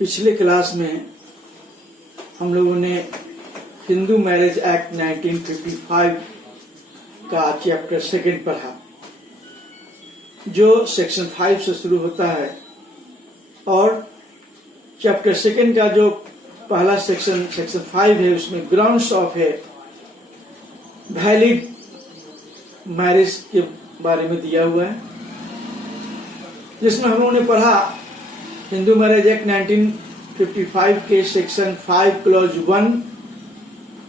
पिछले क्लास में हम लोगों ने हिंदू मैरिज एक्ट 1955 का चैप्टर 2 पढ़ा, जो सेक्शन 5 से शुरू होता है। और चैप्टर 2 का जो पहला सेक्शन 5 है, उसमें ग्राउंड्स ऑफ है वैलिड मैरिज के बारे में दिया हुआ है, जिसमें हम लोगों ने पढ़ा हिंदू मैरिज एक्ट 1955 के section 5 clause 1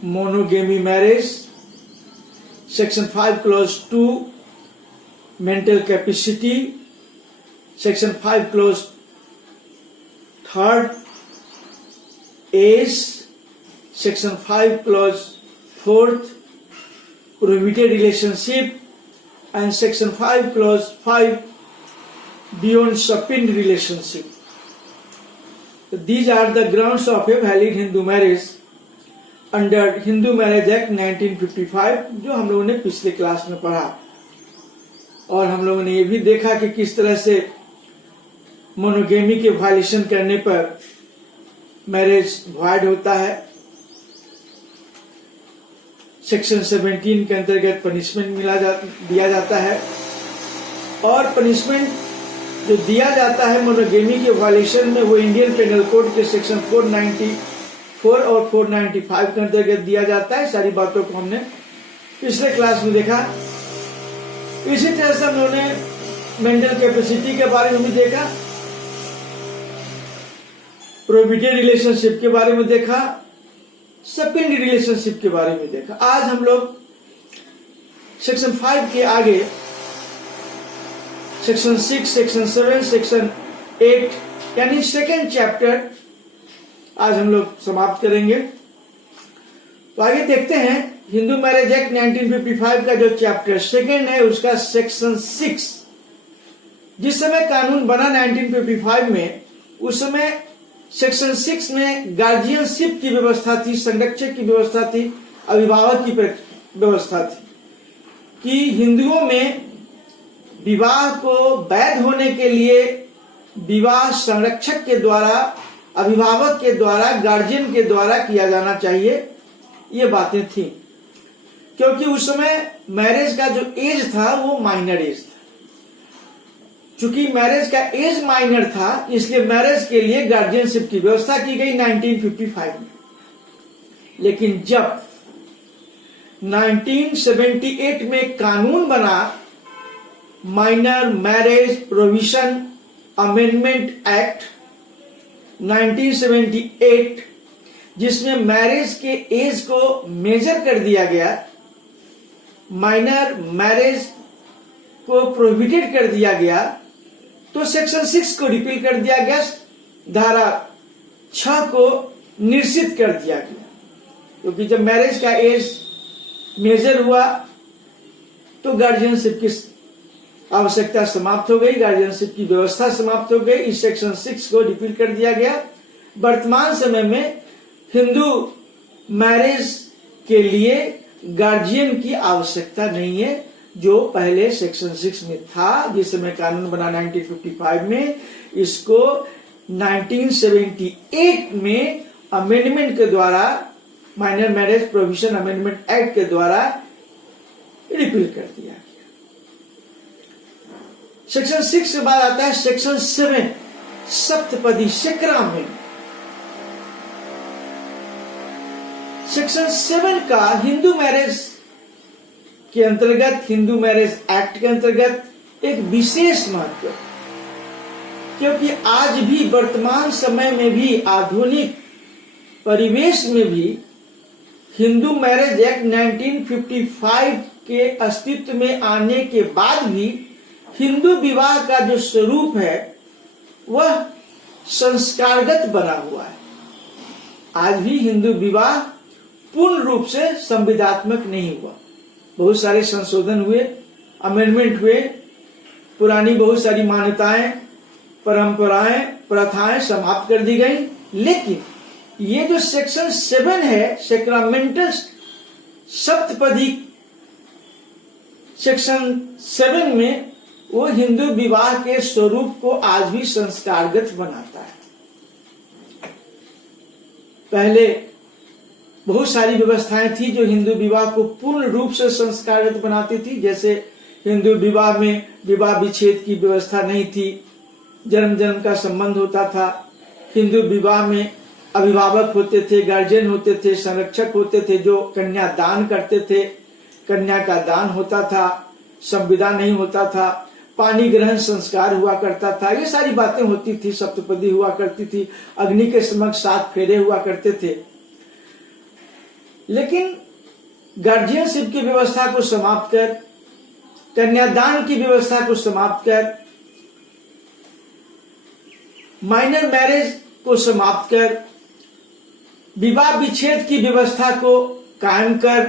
monogamy marriage, section 5 clause 2 mental capacity, section 5 clause 3 age, section 5 clause 4 prohibited relationship, and section 5 clause 5 beyond supine relationship. So these are the grounds of a valid Hindu marriage under Hindu Marriage Act 1955, जो हम लोगों ने पिछले class में पढ़ा। और हम लोगों ने ये भी देखा कि किस तरह से मोनोगेमी के वायलेशन करने पर मैरिज वॉइड होता है। सेक्शन 17 के अंतर्गत पनिशमेंट दिया जाता है, और पनिशमेंट जो दिया जाता है मोनोगेमी के वायलेशन में, वो इंडियन पेनल कोड के सेक्शन 494 और 495 के अंतर्गत दिया जाता है। सारी बातों को हमने पिछले क्लास में देखा। इसी तरह से हम लोगों ने मेंटल कैपेसिटी के बारे में भी देखा, प्रोहिबिटेड रिलेशनशिप के बारे में देखा, सपिन रिलेशनशिप के बारे में देखा। आज हम लोग सेक्शन 5 के आगे सेक्शन 6, सेक्शन 7, सेक्शन 8 यानी सेकेंड चैप्टर आज हम लोग समाप्त करेंगे। तो आगे देखते हैं हिंदू मैरिज एक्ट 1955 का जो चैप्टर 2 है, उसका सेक्शन 6। जिस समय कानून बना 1955 में, उस समय सेक्शन 6 में गार्जियनशिप की व्यवस्था थी, संरक्षक की व्यवस्था थी, अभिभावक की व्यवस्था थी कि हिंदुओं में विवाह को वैध होने के लिए विवाह संरक्षक के द्वारा, अभिभावक के द्वारा, गार्जियन के द्वारा किया जाना चाहिए। ये बातें थी क्योंकि उस समय मैरिज का जो एज था वो माइनर एज था। चूंकि मैरिज का एज माइनर था, इसलिए मैरिज के लिए गार्जियनशिप की व्यवस्था की गई 1955 में। लेकिन जब 1978 में कानून बना, minor marriage provision amendment act 1978, जिसमें मैरिज के एज को मेजर कर दिया गया, माइनर मैरिज को प्रोहिबिटेड कर दिया गया, तो सेक्शन 6 को रिपील कर दिया गया, धारा 6 को निश्चित कर दिया गया। क्योंकि जब मैरिज का एज मेजर हुआ तो गार्जियनशिप की आवश्यकता समाप्त हो गई, गार्जियनशिप की व्यवस्था समाप्त हो गई। इस सेक्शन 6 को रिपील कर दिया गया। वर्तमान समय में हिंदू मैरिज के लिए गार्जियन की आवश्यकता नहीं है, जो पहले सेक्शन 6 में था। जिस समय कानून बना 1955 में, इसको 1978 में अमेंडमेंट के द्वारा, minor marriage provision amendment act के द्वारा रिपील कर दिया गया। सेक्शन 6 के बाद आता है सेक्शन 7 सप्तपदी सेक्रामेंट। सेक्शन 7 का हिंदू मैरिज के अंतर्गत, हिंदू मैरिज एक्ट के अंतर्गत एक विशेष महत्व, क्योंकि आज भी वर्तमान समय में भी, आधुनिक परिवेश में भी, हिंदू मैरिज एक्ट 1955 के अस्तित्व में आने के बाद भी हिंदू विवाह का जो स्वरूप है वह संस्कारगत बना हुआ है। आज भी हिंदू विवाह पूर्ण रूप से संविदात्मक नहीं हुआ। बहुत सारे संशोधन हुए, अमेंडमेंट हुए, पुरानी बहुत सारी मान्यताएं, परंपराएं, प्रथाएं समाप्त कर दी गई। लेकिन ये जो सेक्शन 7 है, सेक्रामेंटल सप्तपदी सेक्शन 7 में, वो हिंदू विवाह के स्वरूप को आज भी संस्कारगत बनाता है। पहले बहुत सारी व्यवस्थाएं थी जो हिंदू विवाह को पूर्ण रूप से संस्कारगत बनाती थी। जैसे हिंदू विवाह में विवाह विच्छेद की व्यवस्था नहीं थी, जन्म जन्म का संबंध होता था। हिंदू विवाह में अभिभावक होते थे, गार्जियन होते थे, संरक्षक होते थे जो कन्या दान करते थे, कन्या का दान होता था, संविदा नहीं होता था, पानी ग्रहण संस्कार हुआ करता था, ये सारी बातें होती थी, सप्तपदी हुआ करती थी, अग्नि के समक्ष 7 फेरे हुआ करते थे। लेकिन गार्जियनशिप की व्यवस्था को समाप्त कर, कन्यादान की व्यवस्था को समाप्त कर, माइनर मैरिज को समाप्त कर, विवाह विच्छेद की व्यवस्था को कायम कर,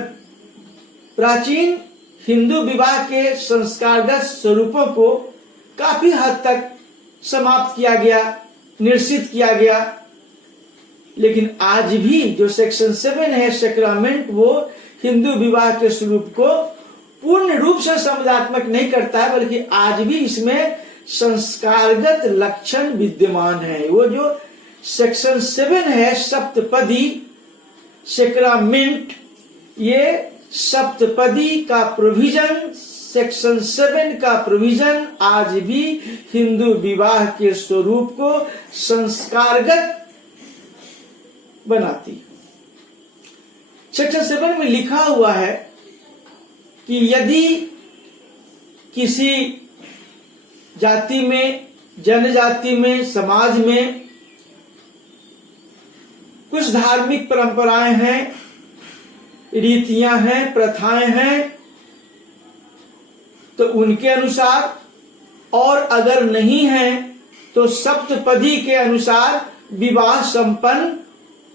प्राचीन हिंदू विवाह के संस्कारगत स्वरूपों को काफी हद तक समाप्त किया गया, निश्चित किया गया। लेकिन आज भी जो सेक्शन 7 है सैक्रामेंट, वो हिंदू विवाह के स्वरूप को पूर्ण रूप से संविदात्मक नहीं करता है, बल्कि आज भी इसमें संस्कारगत लक्षण विद्यमान है। वो जो सेक्शन 7 है सप्तपदी सैक्रामेंट, ये सप्तपदी का प्रोविजन, सेक्शन 7 का प्रोविजन आज भी हिंदू विवाह के स्वरूप को संस्कारगत बनाती। सेक्शन 7 में लिखा हुआ है कि यदि किसी जाति में, जनजाति में, समाज में कुछ धार्मिक परंपराएं हैं, रीतियां हैं, प्रथाएं हैं, तो उनके अनुसार, और अगर नहीं है तो सप्तपदी के अनुसार विवाह संपन्न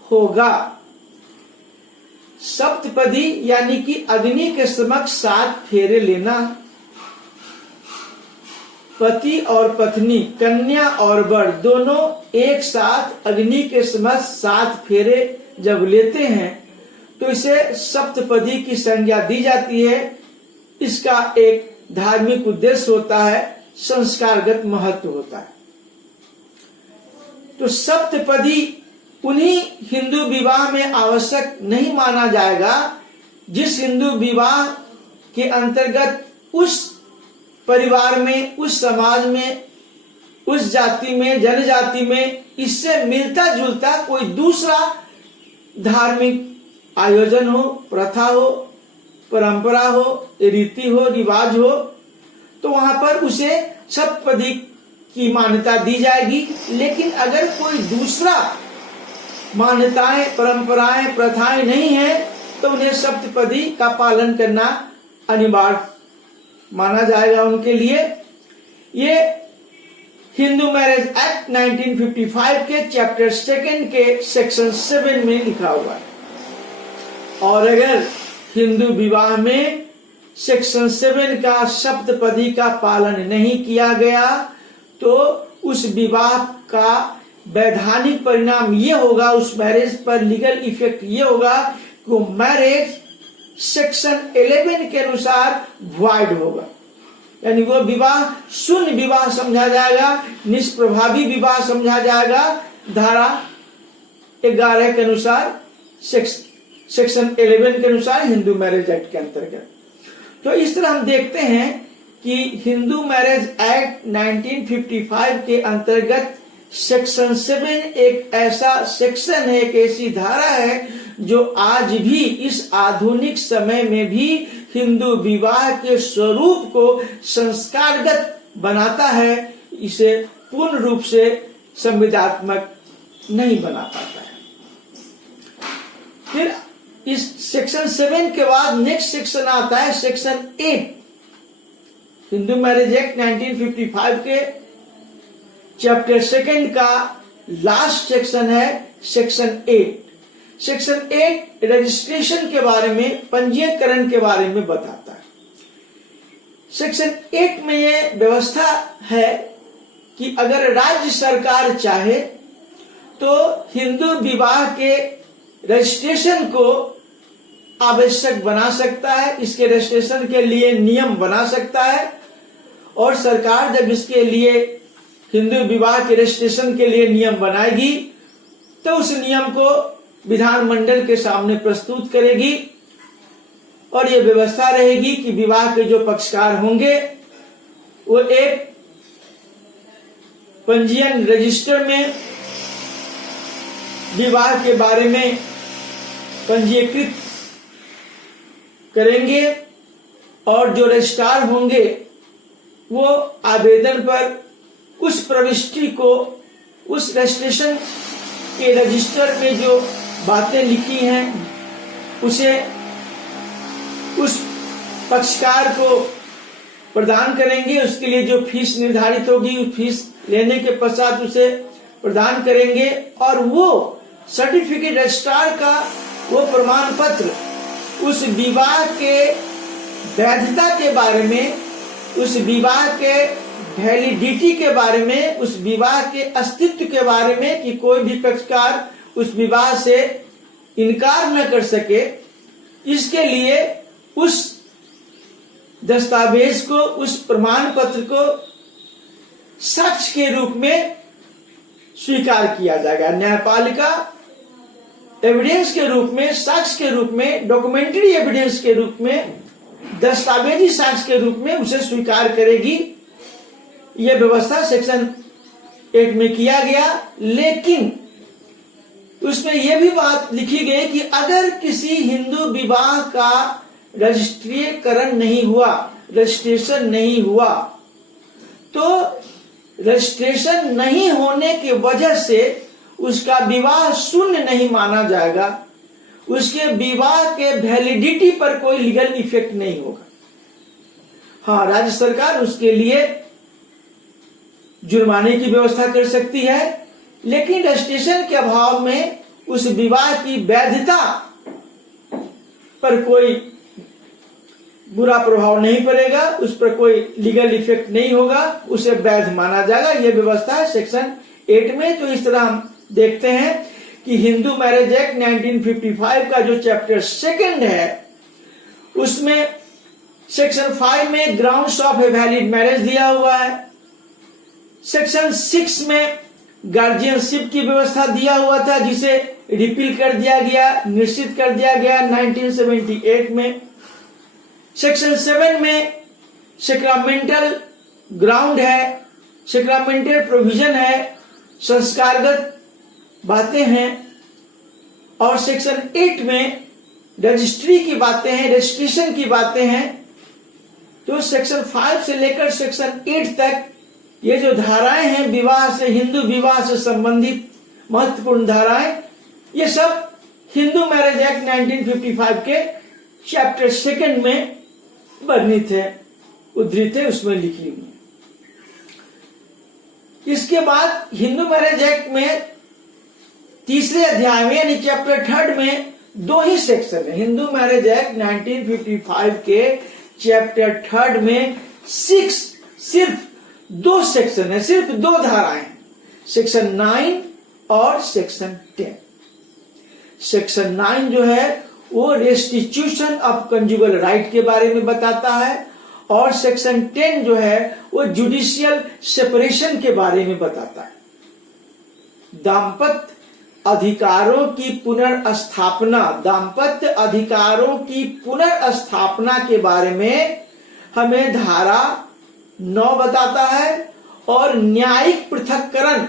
होगा। सप्तपदी यानी कि अग्नि के समक्ष 7 फेरे लेना। पति और पत्नी, कन्या और वर दोनों एक साथ अग्नि के समक्ष 7 फेरे जब लेते हैं तो इसे सप्तपदी की संज्ञा दी जाती है। इसका एक धार्मिक उद्देश्य होता है, संस्कारगत महत्व होता है। तो सप्तपदी उन्हीं हिंदू विवाह में आवश्यक नहीं माना जाएगा जिस हिंदू विवाह के अंतर्गत उस परिवार में, उस समाज में, उस जाति में, जनजाति में इससे मिलता जुलता कोई दूसरा धार्मिक आयोजन हो, प्रथा हो, परंपरा हो, रीति हो, रिवाज हो, तो वहां पर उसे सप्तपदी की मान्यता दी जाएगी। लेकिन अगर कोई दूसरा मान्यताएं, परंपराएं, प्रथाएं नहीं है तो उन्हें सप्तपदी का पालन करना अनिवार्य माना जाएगा उनके लिए। ये हिंदू मैरिज एक्ट 1955 के चैप्टर 2 के सेक्शन 7 में लिखा हुआ है। और अगर हिंदू विवाह में सेक्शन 7 का सप्तपदी का पालन नहीं किया गया तो उस विवाह का वैधानिक परिणाम ये होगा, उस मैरिज पर लीगल इफेक्ट ये होगा कि वो मैरिज सेक्शन 11 के अनुसार वॉइड होगा, यानी वो विवाह शून्य विवाह समझा जाएगा, निष्प्रभावी विवाह समझा जाएगा धारा 11 के अनुसार, सेक्शन 11 के अनुसार हिंदू मैरिज एक्ट के अंतर्गत। तो इस तरह हम देखते हैं कि हिंदू मैरिज एक्ट 1955 के अंतर्गत सेक्शन 7 एक ऐसा सेक्शन है, एक ऐसी धारा है जो आज भी इस आधुनिक समय में भी हिंदू विवाह के स्वरूप को संस्कारगत बनाता है, इसे पूर्ण रूप से संविदात्मक नहीं बना पाता है। फिर इस सेक्शन 7 के बाद नेक्स्ट सेक्शन आता है सेक्शन 8। हिंदू मैरिज एक्ट 1955 के चैप्टर 2 का लास्ट सेक्शन है सेक्शन 8। सेक्शन 8 रजिस्ट्रेशन के बारे में, पंजीकरण के बारे में बताता है। सेक्शन 8 में यह व्यवस्था है कि अगर राज्य सरकार चाहे तो हिंदू विवाह के रजिस्ट्रेशन को आवश्यक बना सकता है, इसके रजिस्ट्रेशन के लिए नियम बना सकता है, और सरकार जब इसके लिए हिंदू विवाह के रजिस्ट्रेशन के लिए नियम बनाएगी तो उस नियम को विधानमंडल के सामने प्रस्तुत करेगी और ये व्यवस्था रहेगी कि विवाह के जो पक्षकार होंगे वो एक पंजीयन रजिस्टर में विवाह के बारे में पंजीकृत करेंगे और जो रजिस्ट्रार होंगे वो आवेदन पर उस प्रविष्टि को, उस रजिस्ट्रेशन के रजिस्टर में जो बातें लिखी हैं उसे उस पक्षकार को प्रदान करेंगे। उसके लिए जो फीस निर्धारित होगी उस फीस लेने के पश्चात उसे प्रदान करेंगे और वो सर्टिफिकेट रजिस्ट्रार का वो प्रमाण पत्र उस विवाह के वैधता के बारे में, उस विवाह के वैलिडिटी के बारे में, उस विवाह के अस्तित्व के बारे में कि कोई भी पक्षकार उस विवाह से इनकार न कर सके, इसके लिए उस दस्तावेज को, उस प्रमाण पत्र को साक्ष्य के रूप में स्वीकार किया जाएगा। न्यायपालिका एविडेंस के रूप में, साक्ष्य के रूप में, डॉक्यूमेंट्री एविडेंस के रूप में, दस्तावेजी साक्ष्य के रूप में उसे स्वीकार करेगी। यह व्यवस्था सेक्शन 8 में किया गया। लेकिन उसमें यह भी बात लिखी गई कि अगर किसी हिंदू विवाह का रजिस्ट्रीकरण नहीं हुआ, रजिस्ट्रेशन नहीं हुआ, तो रजिस्ट्रेशन नहीं होने की वजह से उसका विवाह शून्य नहीं माना जाएगा, उसके विवाह के वैलिडिटी पर कोई लीगल इफेक्ट नहीं होगा। हाँ, राज्य सरकार उसके लिए जुर्माने की व्यवस्था कर सकती है, लेकिन रजिस्ट्रेशन के अभाव में उस विवाह की वैधता पर कोई बुरा प्रभाव नहीं पड़ेगा, उस पर कोई लीगल इफेक्ट नहीं होगा, उसे वैध माना जाएगा। यह व्यवस्था है सेक्शन 8 में। तो इस तरह हम देखते हैं कि हिंदू मैरिज एक्ट 1955 का जो चैप्टर 2 है उसमें सेक्शन 5 में grounds of a valid marriage दिया हुआ है। सेक्शन 6 में गार्जियनशिप की व्यवस्था दिया हुआ था, जिसे रिपील कर दिया गया, निश्चित कर दिया गया 1978 में। सेक्शन 7 में सेक्रामेंटल ग्राउंड है, सेक्रामेंटल प्रोविजन है, संस्कारगत बातें हैं। और सेक्शन 8 में रजिस्ट्री की बातें हैं, रजिस्ट्रेशन की बातें हैं। तो सेक्शन 5 से लेकर सेक्शन 8 तक ये जो धाराएं हैं विवाह से, हिंदू विवाह से संबंधित महत्वपूर्ण धाराएं, ये सब हिंदू मैरिज एक्ट 1955 के चैप्टर 2 में वर्णित है, उद्धृत है, उसमें लिखी हुई है। इसके बाद हिंदू मैरिज एक्ट में तीसरे अध्याय में यानी चैप्टर 3 में 2 ही सेक्शन है। हिंदू मैरिज एक्ट 1955 के चैप्टर 3 में सिर्फ 2 सेक्शन है, सिर्फ 2 धाराएं हैं, सेक्शन 9 और सेक्शन 10। सेक्शन 9 जो है वो रेस्टिट्यूशन ऑफ कंजुगल राइट के बारे में बताता है और सेक्शन 10 जो है वो जुडिशियल सेपरेशन के बारे में बताता है। दाम्पत्य अधिकारों की पुनर्स्थापना, दाम्पत्य अधिकारों की पुनर्स्थापना के बारे में हमें धारा 9 बताता है और न्यायिक पृथक्करण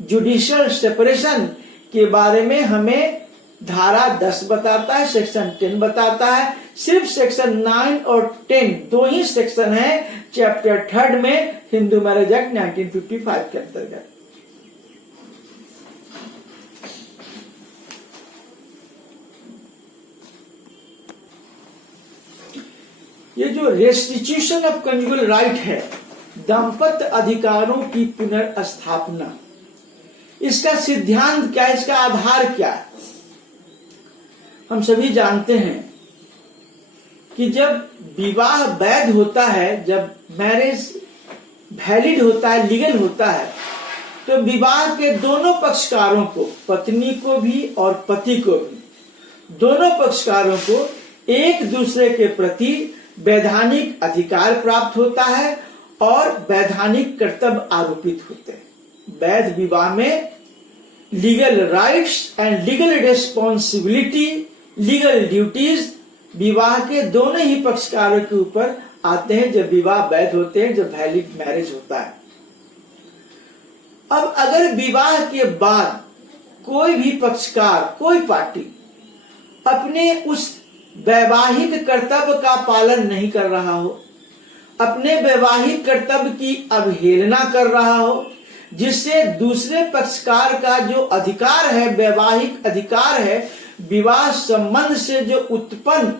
जुडिशियल सेपरेशन के बारे में हमें धारा 10 बताता है, सेक्शन 10 बताता है। सिर्फ सेक्शन 9 और 10 2 ही सेक्शन है चैप्टर 3 में हिंदू मैरिज एक्ट 1955 के अंतर्गत। ये जो रेस्टिट्यूशन ऑफ कंजुगल राइट है, दाम्पत्य अधिकारों की पुनर्स्थापना, इसका सिद्धांत क्या है, इसका आधार क्या है? हम सभी जानते हैं कि जब विवाह वैध होता है, जब मैरिज वैलिड होता है, लीगल होता है, तो विवाह के दोनों पक्षकारों को, पत्नी को भी और पति को भी, दोनों पक्षकारों को एक दूसरे के प्रति वैधानिक अधिकार प्राप्त होता है और वैधानिक कर्तव्य आरोपित होते हैं। वैध विवाह में legal rights and legal responsibility, legal duties विवाह के दोनों ही पक्षकारों के ऊपर आते हैं जब विवाह वैध होते हैं, जब वैलिड मैरिज होता है। अब अगर विवाह के बाद कोई भी पक्षकार, कोई पार्टी अपने उस वैवाहिक कर्तव्य का पालन नहीं कर रहा हो, अपने वैवाहिक कर्तव्य की अवहेलना कर रहा हो, जिससे दूसरे पक्षकार का जो अधिकार है, वैवाहिक अधिकार है, विवाह संबंध से जो उत्पन्न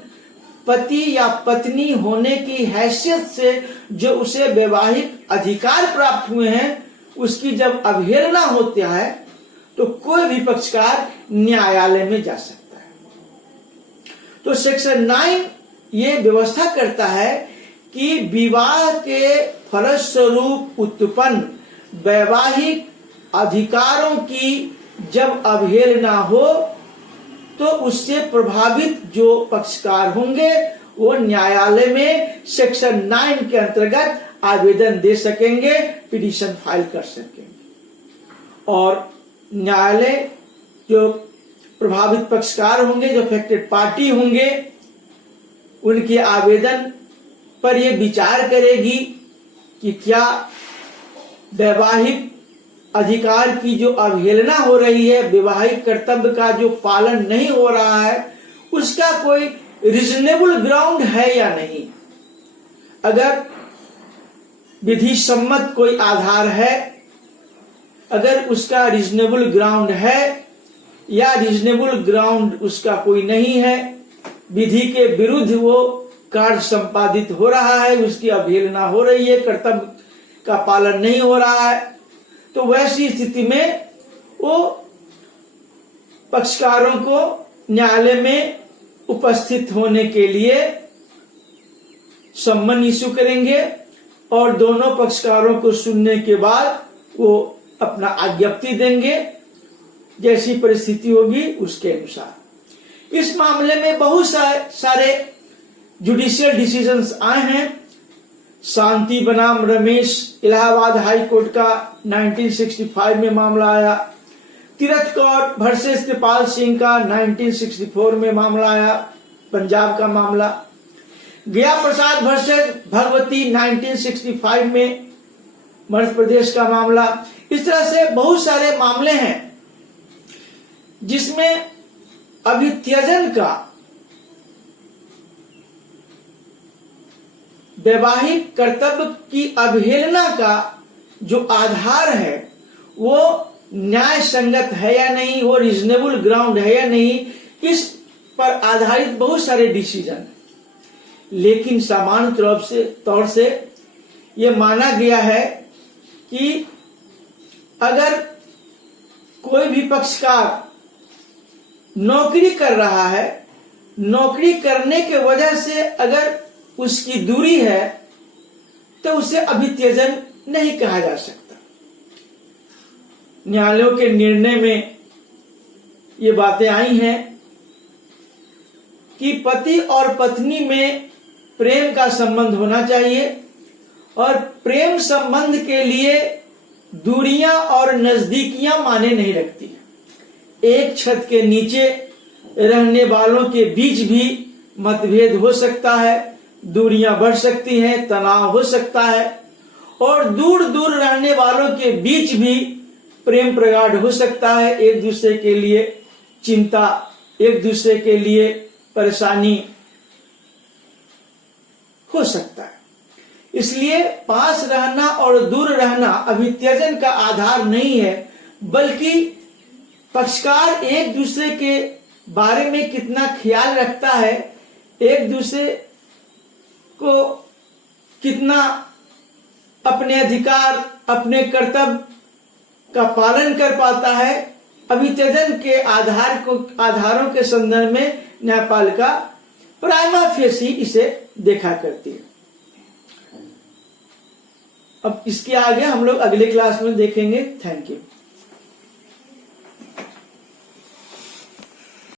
पति या पत्नी होने की हैसियत से जो उसे वैवाहिक अधिकार प्राप्त हुए हैं, उसकी जब अवहेलना होता है तो कोई भी पक्षकार न्यायालय में जा सकता है। तो सेक्शन 9 ये व्यवस्था करता है कि विवाह के फलस्वरूप उत्पन्न वैवाहिक अधिकारों की जब अवहेलना हो तो उससे प्रभावित जो पक्षकार होंगे वो न्यायालय में सेक्शन 9 के अंतर्गत आवेदन दे सकेंगे, पिटीशन फाइल कर सकेंगे। और न्यायालय जो प्रभावित पक्षकार होंगे, जो अफेक्टेड पार्टी होंगे, उनके आवेदन पर यह विचार करेगी कि क्या वैवाहिक अधिकार की जो अवहेलना हो रही है, वैवाहिक कर्तव्य का जो पालन नहीं हो रहा है, उसका कोई रीजनेबल ग्राउंड है या नहीं। अगर विधि सम्मत कोई आधार है, अगर उसका रीजनेबल ग्राउंड है या रीजनेबल ग्राउंड उसका कोई नहीं है, विधि के विरुद्ध वो कार्य संपादित हो रहा है, उसकी अवहेलना हो रही है, कर्तव्य का पालन नहीं हो रहा है, तो वैसी स्थिति में वो पक्षकारों को न्यायालय में उपस्थित होने के लिए सम्मन इश्यू करेंगे और दोनों पक्षकारों को सुनने के बाद वो अपना आज्ञप्ति देंगे, जैसी परिस्थिति होगी उसके अनुसार। इस मामले में बहुत सारे जुडिशियल डिसीजंस आए हैं। शांति बनाम रमेश इलाहाबाद हाई कोर्ट का 1965 में मामला आया। तीरथ कौर वर्सेस कृपाल सिंह का 1964 में मामला आया, पंजाब का मामला। गया प्रसाद वर्सेस भगवती 1965 में मध्य प्रदेश का मामला। इस तरह से बहुत सारे मामले हैं जिसमें अभित्यजन का, वैवाहिक कर्तव्य की अवहेलना का जो आधार है वो न्याय संगत है या नहीं, वो रीजनेबल ग्राउंड है या नहीं, इस पर आधारित बहुत सारे डिसीजन है। लेकिन सामान्य तौर से ये माना गया है कि अगर कोई भी पक्षकार नौकरी कर रहा है, नौकरी करने के वजह से अगर उसकी दूरी है तो उसे अभित्यजन नहीं कहा जा सकता। न्यायालयों के निर्णय में ये बातें आई हैं कि पति और पत्नी में प्रेम का संबंध होना चाहिए और प्रेम संबंध के लिए दूरियां और नजदीकियां माने नहीं रखती। एक छत के नीचे रहने वालों के बीच भी मतभेद हो सकता है, दूरियां बढ़ सकती हैं, तनाव हो सकता है और दूर दूर रहने वालों के बीच भी प्रेम प्रगाढ़ हो सकता है। एक दूसरे के लिए चिंता, एक दूसरे के लिए परेशानी हो सकता है। इसलिए पास रहना और दूर रहना अभित्यजन का आधार नहीं है, बल्कि पक्षकार एक दूसरे के बारे में कितना ख्याल रखता है, एक दूसरे को कितना अपने अधिकार, अपने कर्तव्य का पालन कर पाता है, अभित्यजन के आधारों के संदर्भ में न्यायपालिका प्राइमा फेसी इसे देखा करती है। अब इसके आगे हम लोग अगले क्लास में देखेंगे। Thank you.